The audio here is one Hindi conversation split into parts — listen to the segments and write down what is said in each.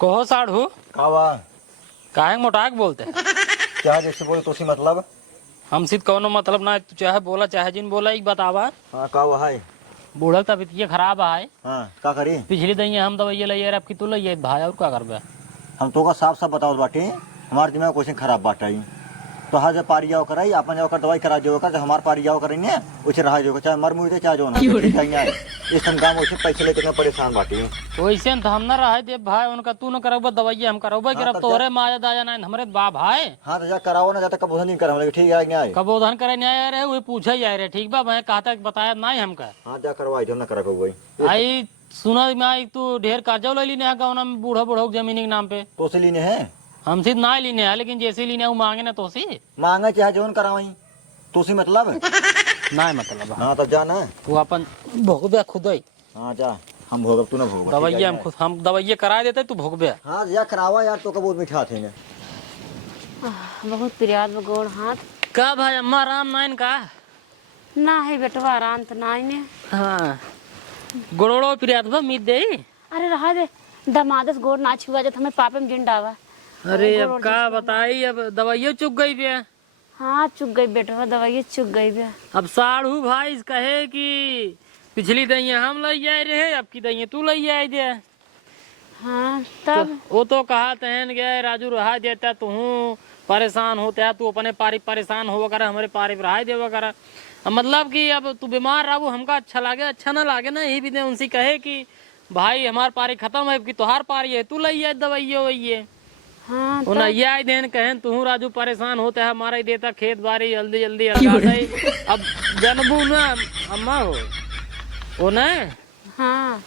कहो साढ़ू कावा काहे मोटाक बोलते हैं? क्या जैसे बोले तो सी मतलब हमसे कौनो मतलब ना, तू चाहे बोला चाहे जिन बोला एक बतावा। हाँ कावा है। बूढ़ा तबीयत ये खराब है। हाँ का करी पिछली दही हम दवाई ले आपकी तू ले भाई और क्या करबे। हम तो का साफ साफ बताओ बाटे हमारे दिमाग क्वेश्चन खराब बाटा ही तो हाँ जब पारी जाओ कराई अपन जाओ कर दवाई करा जो कर जब हमारे पारी जाओ करेंगे उसे रहा जो चाहे मर मुझे चाहे जो ना इस काम उसे पैसे लेते परेशान बाटी वैसे तो हम ना रहे दे भाई उनका तू न करबा दवाई हम करबा हाँ, करब तोरे माया दाया ना हमरे बा भाई। हाँ तो जा कराओ ना जाता कबूधन नहीं करा ठीक है क्या कबोधन करे नहीं आया रे वो पूछे ही आए रे ठीक बा मैं कहता बताया नहीं हमका। हाँ जा करवाई जो ना करा कोई आई सुना मैं तू ढेर कर्जा ले ली गाँव में बूढ़ा बूढ़ा जमीन के नाम पे तो से लेने हैं हमसे ना लेने है लेकिन जैसे लेने वो मांगे ना तो सी मांगे चाहे जोन करावाई तो सी मतलब ना मतलब। हाँ तो जा ना तू अपन भोगबे खुद ही। हाँ जा हम भोग तू ना भोग दवाइया हम खुद हम दवाइया करा देते तू भोगबे। हाँ जा करावा यार तो कबूत मिठा थे ने बहुत प्रियाद गोड़ हाथ का भाई अम्मा राम नाइन का ना है बेटवा आराम तो ना ने। हाँ गोड़ो प्रियाद बा मीत दे। अरे रहा दे दमादस गोड़ ना छुआ जत हमें पापे में जिंडावा। अरे अब का बताई अब दवाइया चुक गई बे। हाँ चुक गई बेटवा दवाई चुक गई बे। अब साढ़ू भाई कहे कि पिछली दहिया हम ले जाए रहे अब की दहिया तू ले जाए दे। हाँ तब वो तो कहा तहन गया राजू रहा देता तू परेशान होता है तू अपने पारी परेशान हो कर हमारे पारी रहा देवा कर। मतलब कि अब तू बीमार रहा वो हमका अच्छा लागे अच्छा ना लागे ना यही भी दे उनसे कहे कि भाई हमार पारी खत्म है कि तुहार पारी है तू ले दवाइया वही। हाँ ये देन कहन तू राजू परेशान होता है हमारा ही देता खेत बाड़ी जल्दी जल्दी अब जनबू ना अम्मा हो वो न। हाँ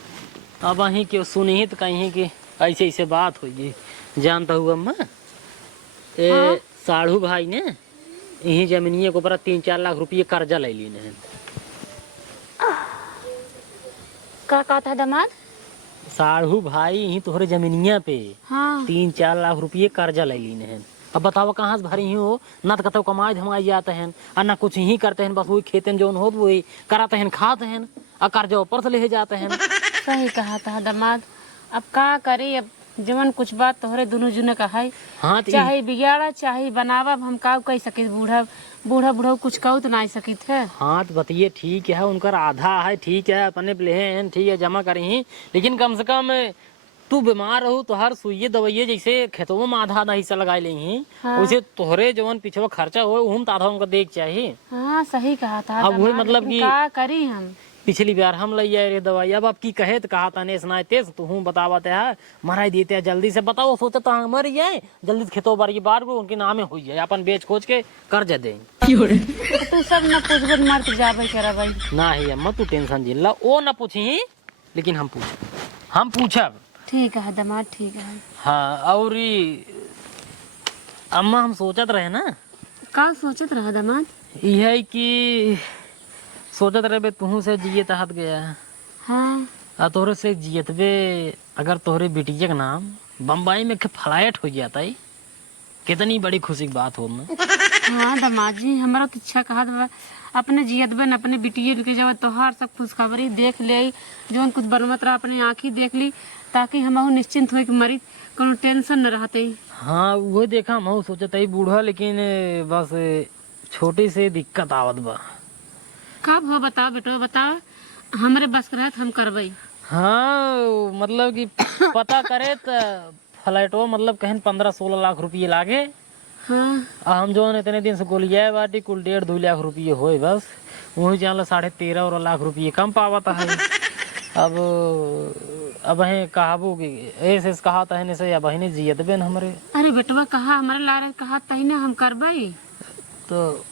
अब अही के सुनी तो कहीं कि ऐसे ऐसे बात हुई जानता हुआ अम्मा हाँ? साढ़ू भाई ने यही जमीनिए के ऊपर 3-4 लाख रुपये कर्जा ले लिए का था दमाद साढ़ू भाई यही तोहरे जमीनिया पे हाँ 3-4 लाख रुपये कर्जा ले लीने हैं। अब बताओ कहाँ से भरी ही हो ना तो कतो कमाई धमाई जाते हैं और ना कुछ ही करते हैं बस वही खेतन जो हो वही कराते हैं खाते हैं और कर्जा ऊपर से ले जाते हैं। सही कहा था दमाद अब का करे अब जवन कुछ बात तोहरे दोनों जुने का है। हाँ तो चाहे बिगाड़ा चाहे बनावा हम का कह सके बूढ़ा बूढ़ा बूढ़ा कुछ कहू तो ना सकी थे। हाँ तो बताइए ठीक है उनका आधा है ठीक है अपने ले हैं ठीक है जमा करी लेकिन कम से कम तू बीमार रहो तो हर सुइये दवाइये जैसे खेतों में आधा हिस्सा लगा ली हाँ। वैसे तोहरे जवन पिछवा खर्चा हो उन तो आधा उनका देख चाहिए। हाँ सही कहा था अब वही दमाद, मतलब लेकिन कि का करी हम पिछली बार हम ले आए रे दवाई अब की कहे तो कहा था ने सुनाए तेज तू बतावत है मराई देते है जल्दी से बताओ सोचे तो मर जाए जल्दी से खेतों बार की बार उनके नामे हो जाए अपन बेच खोज के कर्ज दे। तू सब न पूछबत मर जाबे करा भाई ना ही अम्मा तू टेंशन जिल्ला ओ ना पूछी लेकिन हम पूछब ठीक है दमाद ठीक है। हाँ और अम्मा हम सोचत रहे ना का सोचत रहा दमाद यह कि सोचत रहे बे तुहू से जिये तहत गया हाँ आ तोहरे से जियतबे अगर तोहरे बिटिया का नाम बम्बई में फ्लाइट हो जाता है कितनी बड़ी खुशी की बात हो ना। हाँ दमाद जी हमारा तो इच्छा कहा था अपने जियत बन अपने बिटिया के जब तोहार सब खुशखबरी देख ले जो कुछ बनमत रहा अपने आँखी देख ली ताकि हम निश्चिंत हो कि मरी कोनो टेंशन न रहते। हाँ वो देखा हम सोचत है बूढ़ा लेकिन बस छोटी से दिक्कत आवत बा। कब हो बताओ बेटो बताओ हमारे बस रहत हम करबई। हाँ मतलब कि पता करे तो फ्लाइटो मतलब कहीं 15-16 लाख रुपये लागे। हाँ हम जो इतने दिन से गोलिया बाटी कुल 1.5-2 लाख रुपये हो बस वही जान 13.5 लाख रुपये कम पावता है। अब है कहाबू ऐसे कहा था से अब है जियत बेन हमारे। अरे बेटवा कहा हमारे लारे कहा तही ना हम करबई। तो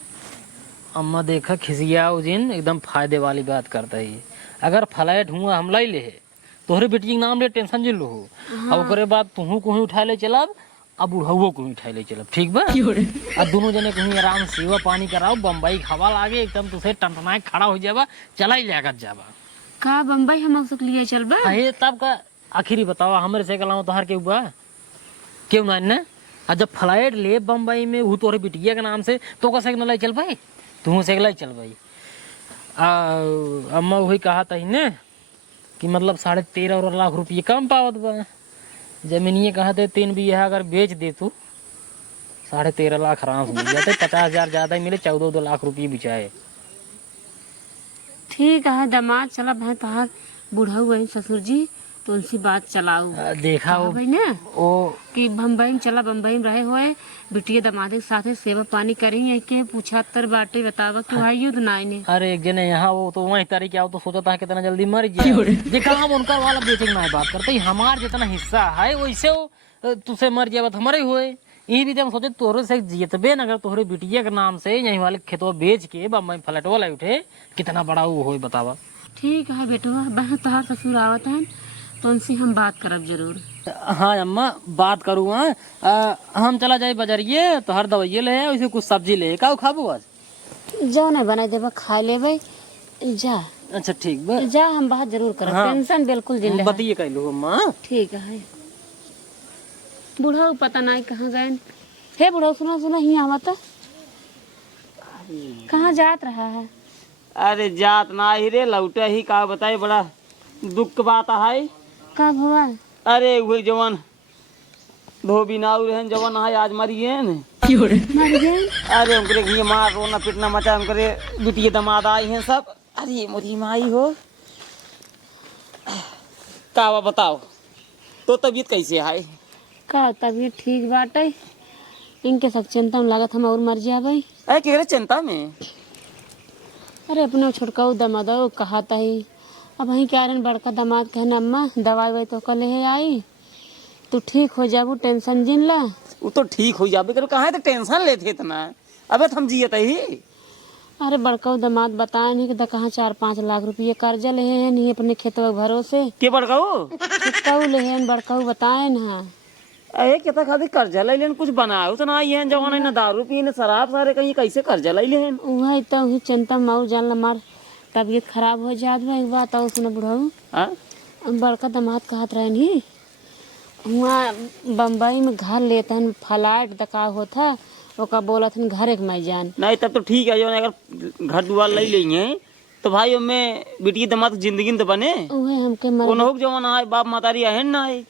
अम्मा देखा खिसिया उजिन एकदम फायदे वाली बात करता है अगर फ्लाइट हुआ हम ले तोहरे बेटी के नाम ले टेंशन जिल लो अब ओकरे बाद तुहू को उठा ले चलब अब बुढ़ाओ को उठा ले चलब ठीक बा अब दोनों जने कहीं आराम सेवा पानी कराओ बम्बई हवा लागे एकदम तुझे टनटनाए खड़ा हो जावा चला ही लागत जावा का बम्बई हम उसके लिए चलबा अरे तब का आखिरी बताओ हमारे से कलाओ तोहर के हुआ क्यों ना और जब फ्लाइट ले बम्बई में वो तोहरे बिटिया के नाम से तो कैसे न ले चल भाई तू से लाई चल भाई। अम्मा वही कहा था ने कि मतलब 13.5 लाख रुपये कम पावत बा जमीन ये कहते 3 बीघा अगर बेच दे तू 13.5 लाख आराम से मिल जाते, 50,000 ज्यादा ही मिले, 14 लाख रुपये बिचाए। ठीक है दामाद, चला भाई तहार बूढ़ा हुआ ससुर जी, तो उनसे बात चलाऊ देखा वो भाई ना ओ कि बम्बई में चला, बम्बई में रहे हुए बिटिया दामाद के साथे सेवा पानी करी है के पूछा तर बाटे बतावा कि भाई युद्ध ना ने। अरे एक जने यहाँ वो तो वही तरीके आओ तो सोचता है कितना जल्दी मर जाए। देखा हम उनका वाला बेचे ना बात करते, हमार जितना हिस्सा है वैसे वो तुझसे मर जाए हमारे हुए। यही भी जब सोचे तोहरे से जितबे न अगर तोहरे बिटिया के नाम से यही वाले खेतवा बेच के बम्बई फ्लैटवा ला उठे, कितना बड़ा वो हो बतावा। ठीक है बेटवा, बहन तहार ससुर आवत है तो उनसे हम बात करब जरूर। हाँ अम्मा बात करूँ। हम चला जाए बाजारिए तो हर दवाइये ले वैसे कुछ सब्जी ले का खाबू आज। जाओ ना बना देबा खा लेबे जा। अच्छा ठीक बा, जा हम बात जरूर करब। हाँ। टेंशन बिल्कुल जिले बतिए कह लो अम्मा। ठीक है। बूढ़ा पता नहीं कहाँ गए। हे बूढ़ा सुना सुना ही आवत कहाँ जात रहा है। अरे जात ना ही रे, लौटे ही का बताए, बड़ा दुख की बात है। का भवा अरे वही जवान धोबी नाउ रहन जवान है आज मरी है न। मर गए। अरे उनके घी मार रोना पिटना मचा, उनके बिटिया दमाद आई हैं सब। अरे मोरी माई हो का बताओ तो तबीयत कैसे है। का तबीयत ठीक बाटे, इनके सब चिंता में लागत हम और मर जाए। अरे केरे चिंता में। अरे अपने छोटका दमाद कहा ही अब वही क्या बड़का दामाद कहना अम्मा दवाई वही तो कल है आई तू ठीक हो जाबू, टेंशन जिन ला। वो तो ठीक हो जाबे करो, कहाँ तो टेंशन लेते इतना। अबे हम जियत ही। अरे बड़का दामाद बताए नहीं कि कहाँ 4-5 लाख रुपये कर्जा ले हैं नहीं अपने खेतवा के भरोसे। के बड़काऊ छोटका ले हैं बड़का बताए ना। अरे कितना खातिर कर्जा ले लेन, कुछ बनाओ तो ना ये जवान है ना दारू पी ना शराब सारे कहीं कैसे कर्जा ले लेन। वही तो वही चिंता मार जान ला मार तबीयत खराब हो जात बा। एक बात और सुना बुढ़ाऊ, बड़का दामाद कहत रहे नहीं वहाँ बम्बई में घर लेते हैं फ्लैट दका होता ओका बोला था घर एक मैं जान। नहीं तब तो ठीक है, जो अगर घर दुआर ले लेंगे तो भाई उनमें बिटिया दामाद की जिंदगी तो बने। वही हमके मर कौन हो जवान है बाप मातारी है ना है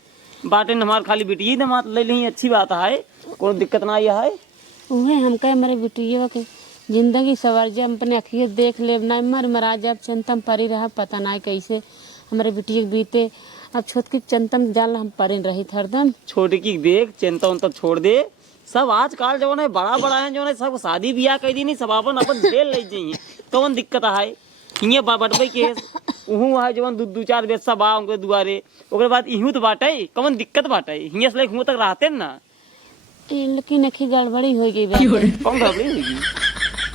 बाटे हमारे खाली बिटिया दामाद ले लें, अच्छी बात है, कोई दिक्कत ना है। वही हमके हमारे बिटिया के जिंदगी सवर जब अपने अखिए देख ले ना मर मरा जब चिंतम परी रहा पता ना कैसे हमारे बिटिया के बीते। अब छोटकी चिंतम जान हम परी रही हरदम। छोटे की देख चिंता उन तक छोड़ दे। सब आजकल जो है बड़ा बड़ा है जो है सब शादी ब्याह कर दी नहीं, सब अपन अपन डेल ले जाइए कौन दिक्कत है। हिंगे बटबे के उहू है जवन 2-4 बेसा बा उनके दुआरे, ओकरे बाद इहू तो बाटे कौन दिक्कत बाटे। हिंगे से लेके तक रहते ना। लेकिन अखी गड़बड़ी हो गई कौन गड़बड़ी होगी।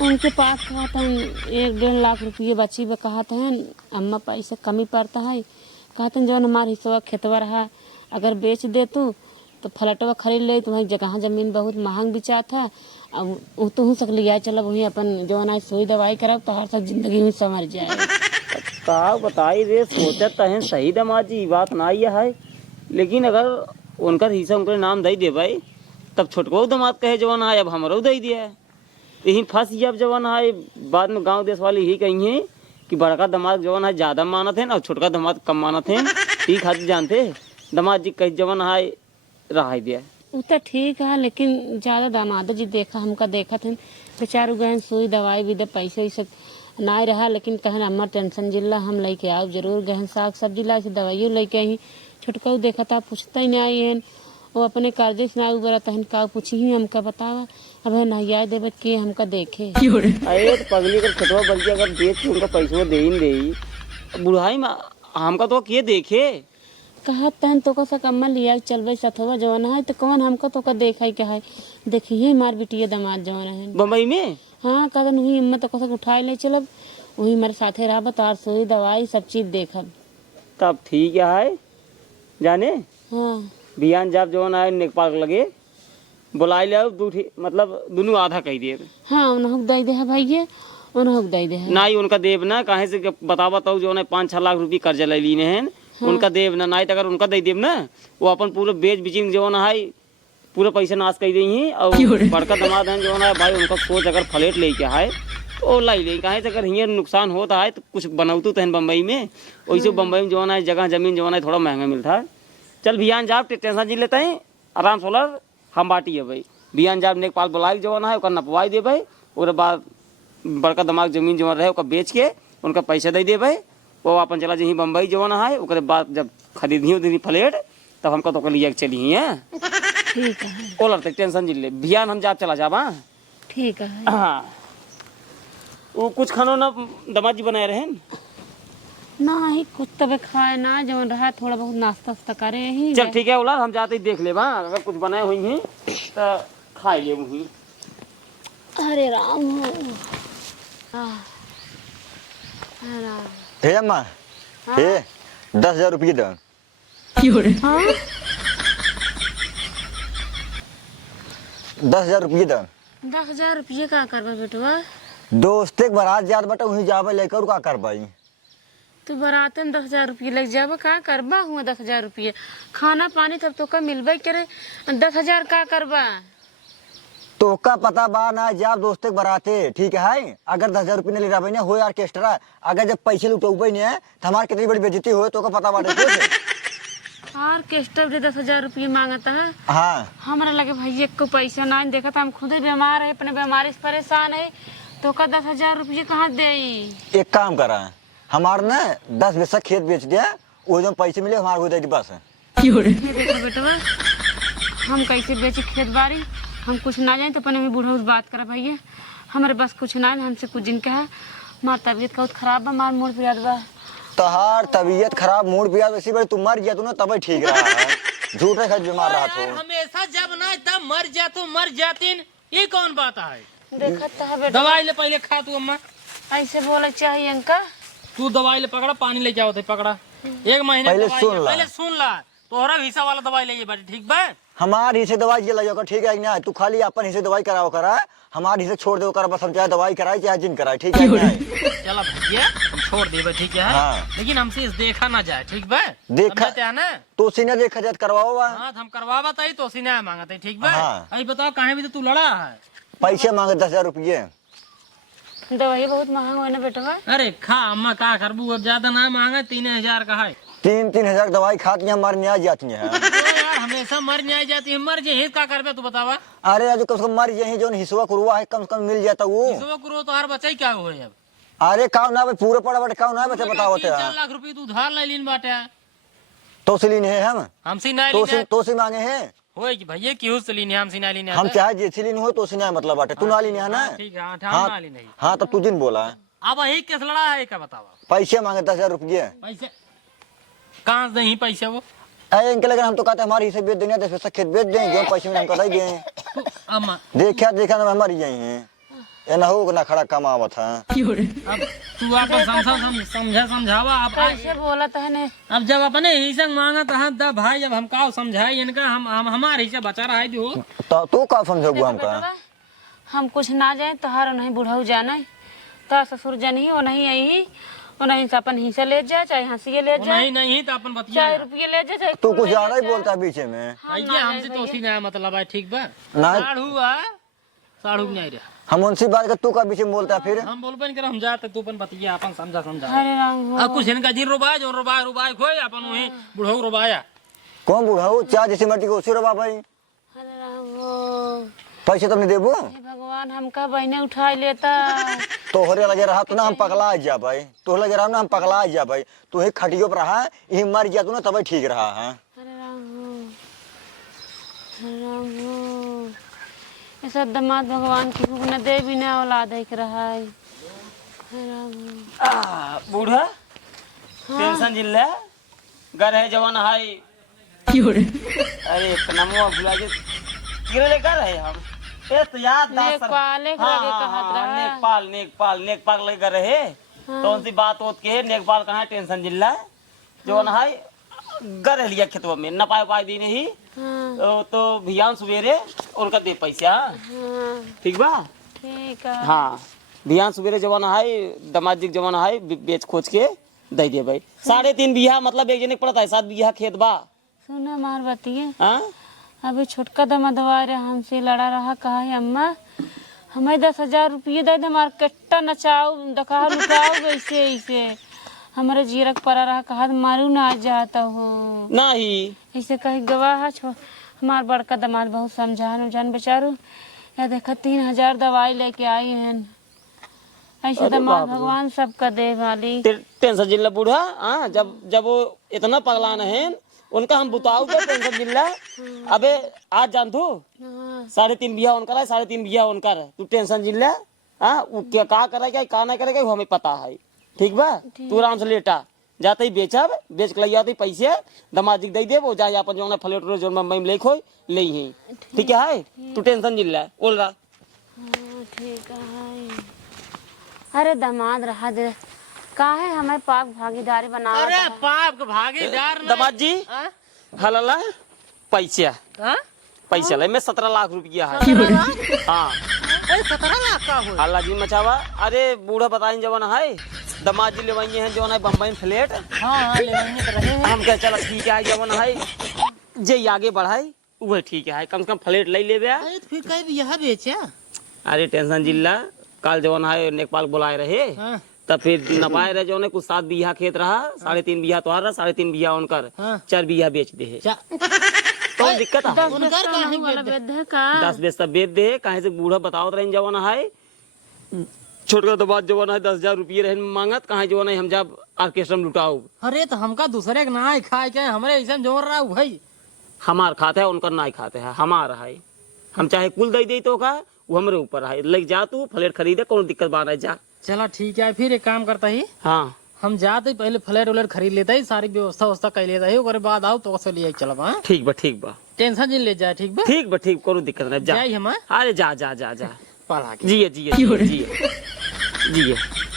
उनके पास कहा था 1-1.5 लाख रुपये बची बा। कहा था अम्मा पैसा कमी पड़ता है, कहते हैं जो हमारे हिस्सा खेतवा रहा अगर बेच दे तो फ्लैटवा खरीद ले तो वही जगह जमीन बहुत महंग बिचा था। अब वो तो हो सकल लिया चलो वही अपन जो ना सोई दवाई करब तो हर सब जिंदगी में संवर जाए। का बताई रे सोचत है सही दामाद जी बात ना ये है, लेकिन अगर उनका हिस्सा उनके नाम दे दे भाई तब छोटको दामाद कहे जवान है अब हमारो दे दिया। यही फंस जब जवान है बाद में गांव देश वाले ही कही है कि बड़का दामाद जवान है ज्यादा मानत है और छोटका दामाद कम मानत है। ठीक खातिर जानते दामाद जी कही जवान है रहा दिया। वो तो ठीक है लेकिन ज्यादा दामाद जी देखा हमका देखा थे बेचारू गहन सुई दवाई भी दे पैसे वैसे ना रहा। लेकिन कहन अम्मा टेंशन जिला हम लेके आओ जरूर गहन साग सब्जी ला दवाइयों लेके आई। छोटका देखा था पूछता ही नहीं आई है वो अपने कर्जे से ना उबरा तहन का पूछी ही हमका बतावा अब है नहिया देवे के हमका देखे। अरे तो पगली अगर खेतवा बल्कि अगर बेच के उनका पैसा दे ही दे बुढ़ाई में हमका तो के देखे। कहा तहन तो का कम्मा लिया चलबे सथवा जवान है तो कौन हमको तो का देखा क्या है देखिए हमार बिटिया दामाद जवान है बम्बई में। हाँ कहन हुई हिम्मत तो कसा उठाए ले चलब वही हमारे साथे रहा तार सोई दवाई सब चीज देखब। तब ठीक है जाने हाँ बिहान जब जो है नेपाल लगे बुलाई ले मतलब दोनों आधा कह दिए। हाँ उन्हें दे दे भैया उन्हें दे दे ना ही उनका देव ना कहे से बतावा तो जो है 5-6 लाख रुपये कर्जा ले लीने हैं। हाँ। उनका देव ना नहीं तो अगर उनका दे देव ना वो अपन पूरा बेच बिचिंग जो है पूरा पैसा नाश कर दी है। और बड़का दामाद है जो है भाई उनका सोच अगर फ्लैट लेके आए तो लाई ले कहे अगर हिंगे नुकसान होता है तो कुछ बनौतू तहन बम्बई में वैसे बम्बई में जो है जगह जमीन जो है थोड़ा महंगा मिलता है चल बिहान जाब टेंशन जी लेते हैं आराम सोलर हम बाटी है भाई बिहान जाब नेकपाल बुलाई जवान है ओकर नपवाई दे भाई और बाद बड़का दिमाग जमीन जवान रहे ओकर बेच के उनका पैसा दे दे भाई वो अपन चला जी बम्बई जवान है ओकर बाद जब खरीदी उदी फ्लैट तब हमको तो लिए चली है ठीक है ओ लड़ते टेंशन जी ले बिहान हम जाब चला जाब हाँ ठीक है हाँ वो कुछ खानो ना दमाद जी बनाए रहे ना ही कुछ तब खाए ना जवन रहा थोड़ा बहुत नाश्ता वास्ता करे ही चल ठीक है उला हम जाते ही देख ले बा अगर कुछ बनाए हुई हैं तो खाई ले वही अरे राम हो आह, अरे राम हे अम्मा हे 10,000 रुपये दो हाँ 10,000 रुपये दो 10,000 रुपये का करबा बेटवा दोस्त के बारात जात बटा वहीं जावे लेकर का करबाई तू बरातन 10,000 रुपये लग जाबा का करबा हुआ 10,000 रुपये खाना पानी तब तो का मिलबे करे 10,000 का करबा तो का पता बा ना जाब दोस्त के बराते ठीक है अगर 10,000 रुपये ले रहा हो ऑर्केस्ट्रा अगर जब पैसे लुटौबे नहीं तो हमारे कितनी बड़ी बेइज्जती हो तो का पता बाटे ऑर्केस्ट्रा दे 10,000 रुपये मांगता है हाँ हमारा लगे भाई एक को पैसा ना देखा था हम खुद ही बीमार है अपने बीमारी से परेशान है तो का 10,000 रुपये कहाँ दे एक काम करा हमारे ना 10 बीसा खेत बेच दिया वो जो पैसे मिले हमारे को दे दी बस देखो बेटवा हम कैसे बेचे खेत बाड़ी हम कुछ ना जाए तो अपने में बूढ़ा उस बात करा भैया हमारे बस कुछ ना है हमसे कुछ दिन का है मार तबीयत बहुत खराब बा मार मूड पे याद बा तहार तबीयत खराब मूड पिया वैसी बड़ी तुम मर गया तू ना तब ठीक रहा है झूठ है बीमार रहा यार तो हमेशा जब ना तब मर जातो मर जातीन ये कौन बात है देखा तो है बेटा दवाई ले पहले खा तू अम्मा ऐसे बोला चाहिए अंका तू दवाई ले पकड़ा पानी ले जाओ थे पकड़ा एक महीने पहले दवाई सुन ले, ला। पहले सुन ला तोहरा हिस्सा वाला दवाई ले बाटे ठीक बा हमारे हिस्से दवाई ये लगे ठीक है ना तू खाली अपन हिस्से दवाई कराओ करा हमारे हिस्से छोड़ दो कर बस हम चाहे दवाई कराए चाहे जिन कराए ठीक है ना चला भैया हम छोड़ देबे ठीक है हाँ। लेकिन हमसे इस देखा ना जाए ठीक बा देखा- समझते हैं ना तो सीने देखा जाए करवाओ बा हाँ तो हम करवावा तई तो सीने मांगते ठीक बा हाँ। अभी बताओ कहीं भी तो तू लड़ा है पैसे मांगे 10,000 रुपये दवाई बहुत महंगा हुआ ना बेटवा अरे खा अम्मा का करबू अब ज्यादा ना मांगा 3,000 का है 3,000 दवाई खाती हैं हमारे न्याय जाती हैं तो यार हमेशा मर नहीं जाती है मर जे का करबे तू बतावा अरे आज कम से कम मर यही जो हिस्सा कुरुआ है कम से कम मिल जाता वो इसको करो तो हर बच्चा क्या हो अब अरे काउ ना भाई पूरे पड़ा बटे काउ ना बच्चे बताओ 3-4 लाख रुपए तू उधार ले लीन बाटे तो से लीन है हम हमसे ना लीन तो से मांगे हैं होए कि भैया क्यों से लीन हमसे ना लीन हम चाहे जैसे लीन हो तो से मतलब बाटे तू ना लीन है ना ठीक है हाँ ना लीन हाँ तब तू जिन बोला अब यही केस लड़ा है क्या बतावा पैसे मांगे 10,000 रुपये पैसे कहाँ से नहीं पैसे वो इनके लेकिन हम तो कहते हमारी हिस्से बेच देंगे 10 पैसा खेत बेच देंगे जो पैसे में हम कटाई दें अम्मा देखा ना हमारी यही है ये ना हो ना खड़ा कमावत है अब तू आपको समझावा अब कैसे बोला था ने अब जब अपने हिस्सा मांगा तो हम तब भाई जब हम का समझाए इनका हम हमारे हिस्सा बचा रहा है जो तो तू का समझोगे हमका बेटवा हम कुछ ना जाए तो हर नहीं बुढ़ऊ जाना तो ससुर जन ही वो नहीं यही वो नहीं से अपन हिस्सा ले जाए चाहे हंसी ले जाए नहीं नहीं तो अपन बतिया चाहे रुपये ले जाए चाहे तू कुछ ज्यादा ही बोलता है बीच में भैया हमसे तो उसी ना मतलब है ठीक बा ना साढ़ू है साढ़ू नहीं रहा हम उनसी बात का तू का बीच में बोलता है फिर हम बोलबे नहीं कर हम जाते तू अपन बतिया अपन समझा हरे राम हो अब कुछ इनका जिन रुबाय जो रुबाय खोए अपन वही बुढ़ऊ रुबाया कौन बूढ़ा हो चाहे जैसी मर्जी को उसी रवा भाई हरे राम हो पैसे तुमने देबो हे भगवान हमका बहने उठा लेता तो होरे लगे रहा तो ना हम पगला जा भाई तो लगे रहा ना हम पगला जा भाई तू ही खटियो पर रहा यही मर गया तू ना तब ठीक रहा है हरे राम हो हरे राम हो ऐसा दमाद भगवान की भूख न दे भी ना औलाद देख रहा है हरे राम हो बूढ़ा टेंशन जिल्ला घर है जवान हाय अरे नमो भुला के गिरे लेकर है हम ए तो याद नेकपाल एक लगे कहत रहा नेकपाल लेकर रहे तो उनसी बात होत के नेकपाल कहाँ टेंशन जिल्ला जवान हाय घर लिया खेतवा में न पाए दी नहीं हाँ तो भियान सवेरे उनका दे पैसा हाँ ठीक बा ठीक है हाँ भियान सवेरे जवान हाय दमाद जी जवान हाय बेच खोज के दे दे भाई 3.5 बीघा मतलब एक जने पड़ता है 7 बीघा खेत बा सुना मार बतिए हाँ अभी छोटका दमा दवा रहा हमसे लड़ा रहा कहा है अम्मा हमें 10,000 रुपये दे दे हमारा कट्टा नचाओ दखा लुकाओ ऐसे ऐसे हमारे जीरक पड़ा रहा कहा मारू ना आ जाता हो नहीं ऐसे कहीं गवाह छो। हमार बड़का दामाद बहुत समझान उजान बेचारू या देखा 3000 दवाई लेके आई हैं। ऐसे दामाद भगवान सबका दे वाली। टेंशन जिल्ला बूढ़ा। हाँ जब वो इतना पगलान है उनका हम बताऊ तो टेंशन जिल्ला। अबे आज जान तू 3.5 बिया उनका है 3.5 बिया उनका तू टेंशन जिल्ला। हाँ वो क्या कहा करेगा क्या नहीं करेगा वो हमें पता है। ठीक बा तू आराम से लेटा जाते ही बेचब बेच के ले आते पैसे दामाद जी दे दे वो जाए अपन जो फ्लैट जो मुंबई में लेखो ले ही। ठीक है तू टेंशन जिल्ला बोल रहा। ठीक है। अरे दामाद रहा दे काहे हमें पाक भागीदारी बना। अरे पाप का भागीदार नहीं। दामाद जी हलाला पैसा पैसा ले में 17 लाख रुपया है। हाँ 17 लाख का हो। अल्लाह जी मचावा। अरे बूढ़ा बताइन जवान है दामाद जी लेवाइए हैं जो है बम्बई में फ्लैट। हाँ लेवाइए तो रहे हैं। हम कह चल ठीक है जवान है जे आगे बढ़ाई वह ठीक है कम से कम फ्लैट ले ले अरे तो फिर कहीं भी यहाँ बेचा। अरे टेंशन जिल्ला कल जवान है नेपाल बुलाए रहे हाँ। तब फिर नपाए रहे जो कुछ 7 बीघा खेत रहा 3.5 बीघा तो 3.5 बीघा उनकर हाँ। 4 बीघा बेच दे है। तो दिक्कत है 10 बेच सब बेच दे कहे से बूढ़ा बताओ रहे जवान है छोटका तो बात जवान है 10,000 रुपये रहे मांगत कहा जवान है हम जब ऑर्केस्ट्रा में लुटाओ। अरे तो हमका दूसरे के ना खाए के हमारे ऐसा जोर रहा है भाई। हमार खाते है उनका नहीं खाते है हमारा है। हम चाहे कुल दे दे तो का वो हमारे ऊपर है लग जा तू फ्लैट खरीदे कौन दिक्कत बना जा। चला ठीक है फिर एक काम करता ही हाँ हम जाते पहले फ्लैट उलैट खरीद लेता ही सारी व्यवस्था व्यवस्था कर लेता ही उसके बाद आओ तो ले चलब। हाँ ठीक बा टेंशन जी ले जाए। ठीक बा ठीक कोनो दिक्कत नहीं जा। जाए हम अरे जा जा जा जा पढ़ा के जिए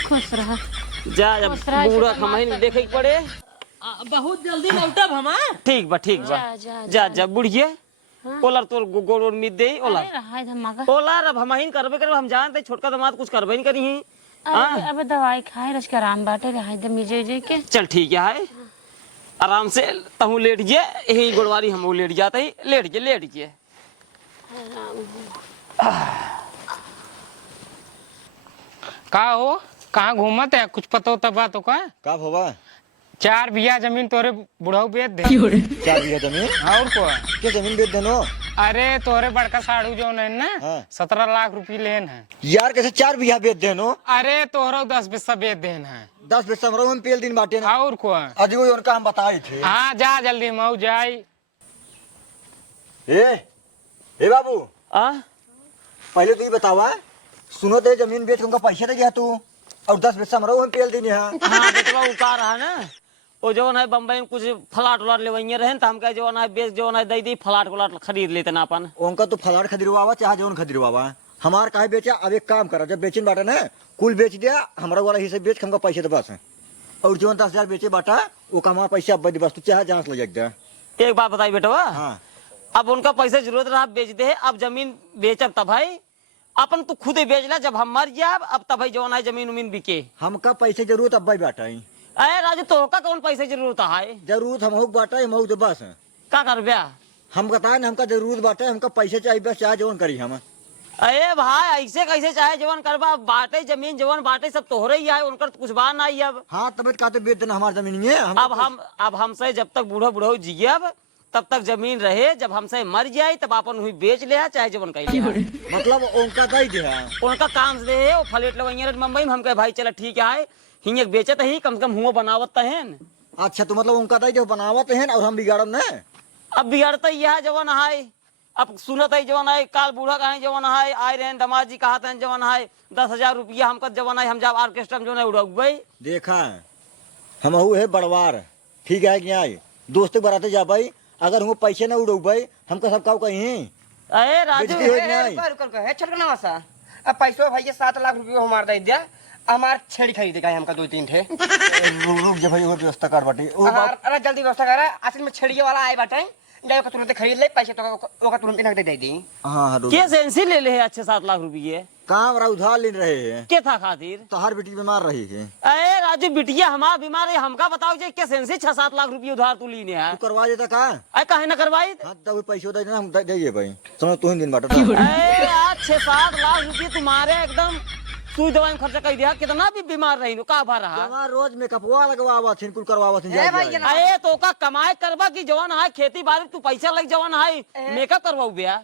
खुश रहा। जा जब बूढ़ा हमें देखे के पड़े बहुत जल्दी लौटब हम। ठीक बा जा जा बुढ़िए ओलर तोर गोड़ उम्मीद दे ओलर अब हम ही करबे करब हम जानते छोटका दामाद कुछ करबे नहीं करी है। अब दवाई खाए रस के आराम बाटे रहा दे मिजे जे के। चल ठीक है आराम से तहू लेट जे यही गोड़वारी हम लेट जाते ही लेट जे का हो कहाँ घूमत है कुछ पता होता बात हो का होगा 4 बिया जमीन तोरे बुढ़ाऊ बेच दे। 4 बीघा जमीन और को क्या जमीन बेच देनो। अरे तोरे बड़का साड़ू जो है ना हाँ। 17 लाख रुपये लेन है। यार कैसे 4 बीघा बेच देनो। अरे तोहरो 10 बिस्सा बेच देन है। 10 बीघा हमरो में पेल दिन बाटे ना। और को अजी वो उनका हम बताई थे। हाँ जा जल्दी मऊ जाई। ए बाबू पहले तो ये बतावा सुनो तो जमीन बेच के उनका पैसे दे गया तू और 10 बीघा हमरो में पेल दिन है। हाँ बेटवा उतार रहा ना वो जो है बम्बई में कुछ फ्लैट उलाट लेवइए रहे तो हम कहे जो है बेच जो है दे दी फ्लैट उलाट खरीद लेते ना अपन। उनका तो फ्लैट खरीदवावा चाहे जो खरीदवावा हमार काहे बेचा। अब एक काम करा जब बेचिन बाटा ना कुल बेच दिया हमारा वाला हिस्से बेच हमका पैसे दे बस और जो 10,000 बेचे बाटा वो का हमारा पैसा अब बस तू चाहे जहाँ से ले जा। एक बात बताई बेटवा हाँ अब उनका पैसे जरूरत रहा बेच दे अब जमीन बेचब तब भाई अपन तो खुद ही बेच ला जब हम मर जाब अब तब भाई जो है जमीन उमीन बिके। हमका पैसे जरूरत अब भाई बाटा ही। अरे राजू तो का कौन पैसे जरूरत है जरूरत हम बाटा ही मऊ तो बस का कर ब्या हम बताए ना हमका जरूरत बाटा हमका पैसे चाहिए बस चाहे जवन करी हम। अरे भाई ऐसे कैसे चाहे जवन करबा बाटे जमीन जवन बाटे सब तोहरे ही है उनकर तो कुछ बात नहीं अब। हाँ तब का तो बेच देना हमारी जमीन में अब हमसे जब तक बूढ़ा बूढ़ा जियब तब तक जमीन रहे जब हमसे मर जाए तब अपन हुई बेच ले चाहे जवन कही मतलब उनका दे दे उनका काम से वो फ्लैट लगवाइए मुंबई में हम कहे भाई चला ठीक है हिंग बेचत ही कम से कम हुआ बनावत है। अच्छा तो मतलब उनका दे जो बनावत है और हम बिगाड़ब ना अब बिगाड़ता यह जवन है अब सुनत है जवन है काल बूढ़ा कहे जवन है आए रहे दामाद जी कहते हैं जवन है 10,000 रुपया हमका जवन है हम जब ऑर्केस्ट्रा में जो है उड़ाई देखा हम है बड़वार ठीक है क्या दोस्त बराते जा भाई अगर हम पैसे ना उड़ाई हमका सब का कहीं। अरे राजू पैसो भैया 7 लाख रुपया हमार दे दिया हमार छेड़ी खरीदे का हमका 2-3 ठे रुक जा भाई वो व्यवस्था कर बाटे अरे जल्दी व्यवस्था करा असल में छेड़िए वाला आए बाटे जाओ का तुरंत खरीद ले पैसे तो ओका तुरंत नगद दे दी। हां के सेंसी ले ले अच्छे 7 लाख रुपये काम रहा उधार ले रहे हैं के था खातिर तो हर बेटी बीमार रही है। अरे राजू बिटिया हमारा बीमार है हमका बताओ जे के सेंसी 6-7 लाख रुपये उधार तू लीने है तू करवा देता का अरे काहे ना करवाई हां तब पैसे दे देना हम दे भाई समझ तू ही दिन बाटा। अरे आज 6-7 लाख रुपये तुम्हारे एकदम सुई दवाई में खर्चा कर दिया, कितना भी बीमार रही का भर रहा। जमा रोज मेकअपवा लगवावा छिन कुल करवावा छिन ए भाई जना अरे तो का कमाए करबा की जवान है, खेती बाड़ी तू पैसा लग जवान है, मेकअप करवाऊ बिया।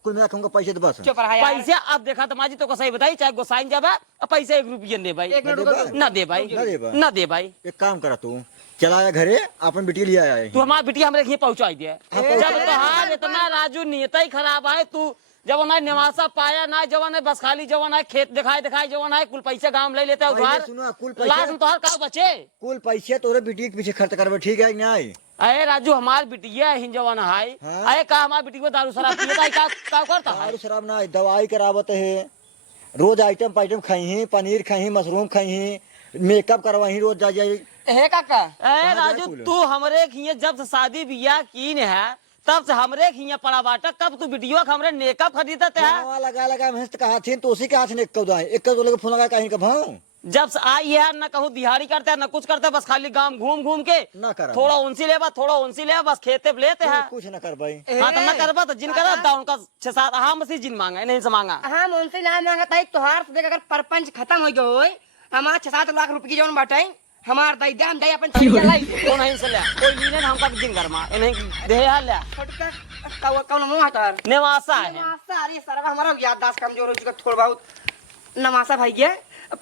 कुल मेरा कहूंगा पैसे तो बस चुप रहा यार पैसे अब देखा तो माजी तो को सही बताई, चाहे गोसाइन जाबा अब पैसे 1 रुपया दे भाई, एक मिनट रुको ना दे भाई, ना दे भाई। ना दे भाई। एक काम करा तू चला आया घरे अपन बेटी ले आया तू हमारी बिटिया हमरे यहाँ पहुंचाई दिया। हाँ, जब तोहार इतना राजू नियत ही खराब है, तू जब ना निवासा पाया ना जवान है, बस खाली जवान है, खेत दिखाई दिखाई जवान है, कुल पैसे गांव में ले लेते हैं पहले उधार। सुनो, कुल लास्ट पैसे में तोहार का बचे। कुल पैसे तोरे बेटी के पीछे खर्च करबे, ठीक है कि नहीं? अरे राजू हमार बिटिया हिन जवान है, हाँ। अरे का हमार बिटिया दारू शराब पीता है, का करता है? दारू शराब ना, दवाई करावत है, रोज आइटम पाइटम खाई ही, पनीर खाई ही, मशरूम खाई ही, मेकअप करवाई रोज जा जाई। हे काका अरे राजू तू हमरे खिए जब से शादी बियाह की है तब से हमरे खिए पड़ा बाटा, कब तू वीडियो हमरे मेकअप खरीदत है? फोनवा लगा लगा मैं कहा थी तो उसी के हाथ ने एक कौदाई एक कौदो लगे फोन लगा कहीं का भाव जब से आई है न कहूँ दिहाड़ी करते है न कुछ करते, बस खाली गांव घूम घूम के ना करा थोड़ा उनसी लेबा थोड़ा उनसी लेबा, बस खेते पे लेते हैं। कुछ ना कर भाई। हाँ तो न करबा तो जिन करा दा उनका 6-7 हाँ मसी जिन मांगा नहीं से मांगा। हम उनसे ना मांगा था, तोहार से देख अगर परपंच खत्म हो गयो हमार 6-7 लाख रुपए की जौन बाटे हमार दई दे, हम दई अपन छड़िया लाई कौन है इनसे ले कोई लीने हमका जिन घर में इन्हें दे हाल ले छोटका कौन मुंह हटार निवासा है। नमासा। अरे सरवा हमारा याददाश्त कमजोर हो चुका थोड़ा बहुत। नमासा भाई ये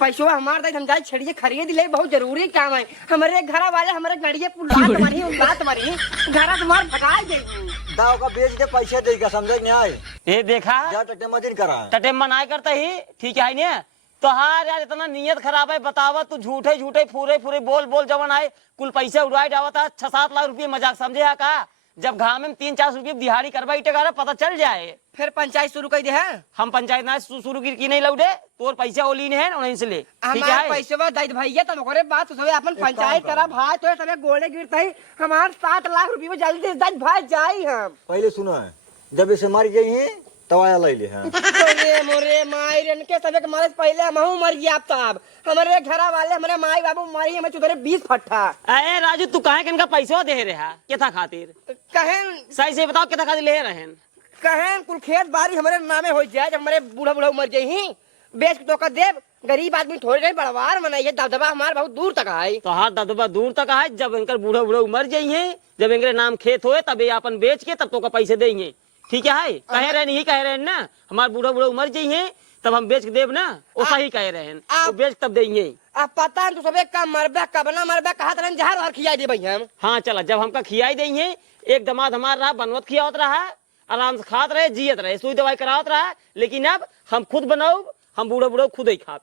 पैसो हमार दई हम जाई छड़िए खरीद ले, बहुत जरूरी काम है। हमारे घरा वाले हमारे गड़िए लात मारी लात मारी घरा तुम्हार भगाई दे दाव का बेच के पैसे देगा, समझे नहीं आए? ये देखा जा टटे मजिन करा टटे मनाई करता ही ठीक है ने तो हाँ यार इतना नियत खराब है, बतावा तू झूठे झूठे फूरे फूरे बोल बोल जवन आए कुल पैसे उड़ाए जावा था। 6-7 लाख रुपये मजाक समझे है का? जब घाव में 3-4 रुपये दिहाड़ी करवाई टेगा पता चल जाए, फिर पंचायत शुरू कर दे है। हम पंचायत ना शुरू की नहीं लौटे, तोर पैसा ओली ने है उन्हीं से ले, ठीक हमार है? पैसवा दैत भैया तब ओकरे बात तो सबे अपन पंचायत करा भाई तो सबे गोले गिरता ही हमार 7 लाख रुपये जल्दी दैत भाई जाई हम। पहले सुना है जब इसे मार गई है तवाया ले ले हैं। मोरे मोरे माई रन के सबे के मारे से पहले हमहू मर गया। अब तब हमारे घरा वाले हमारे माई बाबू मारी हमें चुदरे 20 फट्टा। अरे राजू तू कहे किनका पैसा दे रहा केथा खातिर? कहें सही से बताओ केथा खातिर ले रहे? कहें कुल खेत बाड़ी हमारे नामे हो जाए, जब हमारे बूढ़ा बूढ़ा मर जाए ही बेच के तो का देव, गरीब आदमी थोड़े नहीं बड़वार मनाइए, दबदबा हमारे बहुत दूर तक है। तो हाँ दबदबा दूर तक है, जब इनकर बूढ़ा बूढ़ा मर जाइए, जब इनके नाम खेत होए तब ये अपन बेच के तब तो का पैसे देंगे, ठीक है? कह रहे नहीं कह रहे ना हमारे बूढ़ा बूढ़ा मर जाइए तब हम बेच के देव ना, वो सही कह रहे हैं, वो बेच तब देंगे। अब पता है तू सबे कब मरबे कब ना मरबे कहा तरह जहर और खिया दे भैया हम। हाँ चला जब हमका खियाई देंगे, एक दमाद हमारा रहा बनवत खियावत रहा, आराम से खात रहे जियत रहे, सुई दवाई करावत रहा, लेकिन अब हम खुद बनाओ, हम बूढ़ा बूढ़ा खुद ही खा।